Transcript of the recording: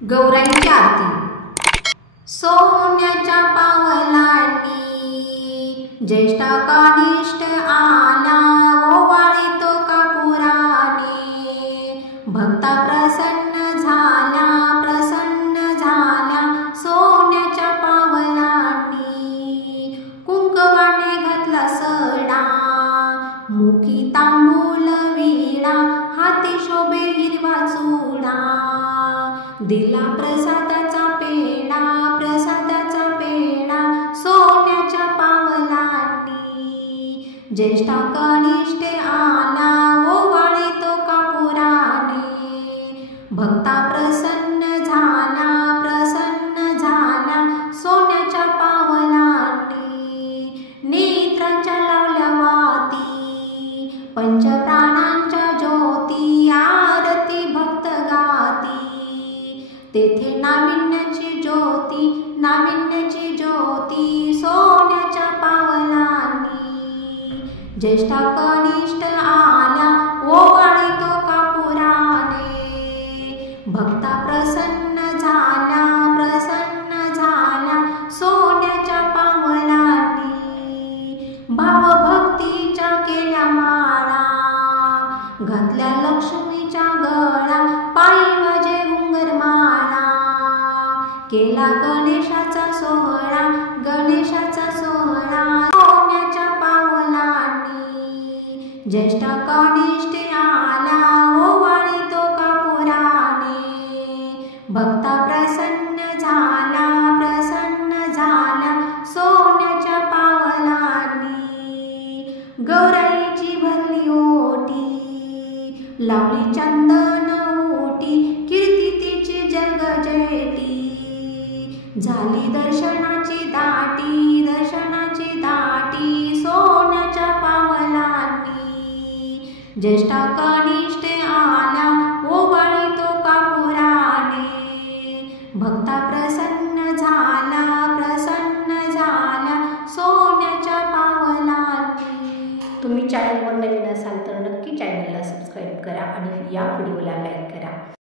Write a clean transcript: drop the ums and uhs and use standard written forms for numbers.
गौराईची आरती। सोन्याच्या पावलांनी ज्येष्ठ कनिष्ठ आला, ओवाळितो कापुराने। भक्ता प्रसन्न झाला, प्रसन्न झाला सोन्याच्या पावलांनी। कुंकवाने घातला सडा, मुखी तांबूल विडा, हाती शोभे हिरवा चुडा। दिला प्रसादाचा पेढा, प्रसादाचा पेढा सोन्याच्या पावलांनी। ज्येष्ठ कनिष्ठ आला, ओवाळितो कापुराने। भक्ता प्रसन्न झाला, प्रसन्न झाला सोन्याच्या पावलांनी। नेत्रांच्या लावल्या वाती, पंचप्राणांच्या ज्योती, आरती भक्त गाती। तेथे नाविन्याची ज्योती, नाविन्याची ज्योती सोन्याच्या पावलांनी। ज्येष्ठ कनिष्ठ आला, ओवाळितो कापुराने। भक्ता प्रसन्न झाला, प्रसन्न झाला सोन्याच्या पावलांनी। भावभक्तीच्या केल्या माळा, घातल्या लक्ष्मीच्या गळा, पायी वाजे घुंगरमाळा। केला गणेशाचा सोहळा, गणेशाचा सोहळा सोन्याच्या पावलांनी। ज्येष्ठ कनिष्ठ आला, ओवाळितो कापुराने। भक्ता प्रसन्न झाला, प्रसन्न झाला सोन्याच्या पावलांनी। गौराईची भरली ओटी, लावली चंदन ओटी, कीर्ती तिची जगजेटी। झाली दर्शनाची दाटी, दर्शनाची दाटी सोन्याच्या पावलांनी। ज्येष्ठ कनिष्ठ आला, ओवाळितो कापुराने। भक्ता प्रसन्न झाला, प्रसन्न झाला सोन्याच्या पावलांनी। तुम्ही चॅनलवर नवीन असाल तर नक्की चॅनलला सबस्क्राईब करा आणि या व्हिडिओला लाईक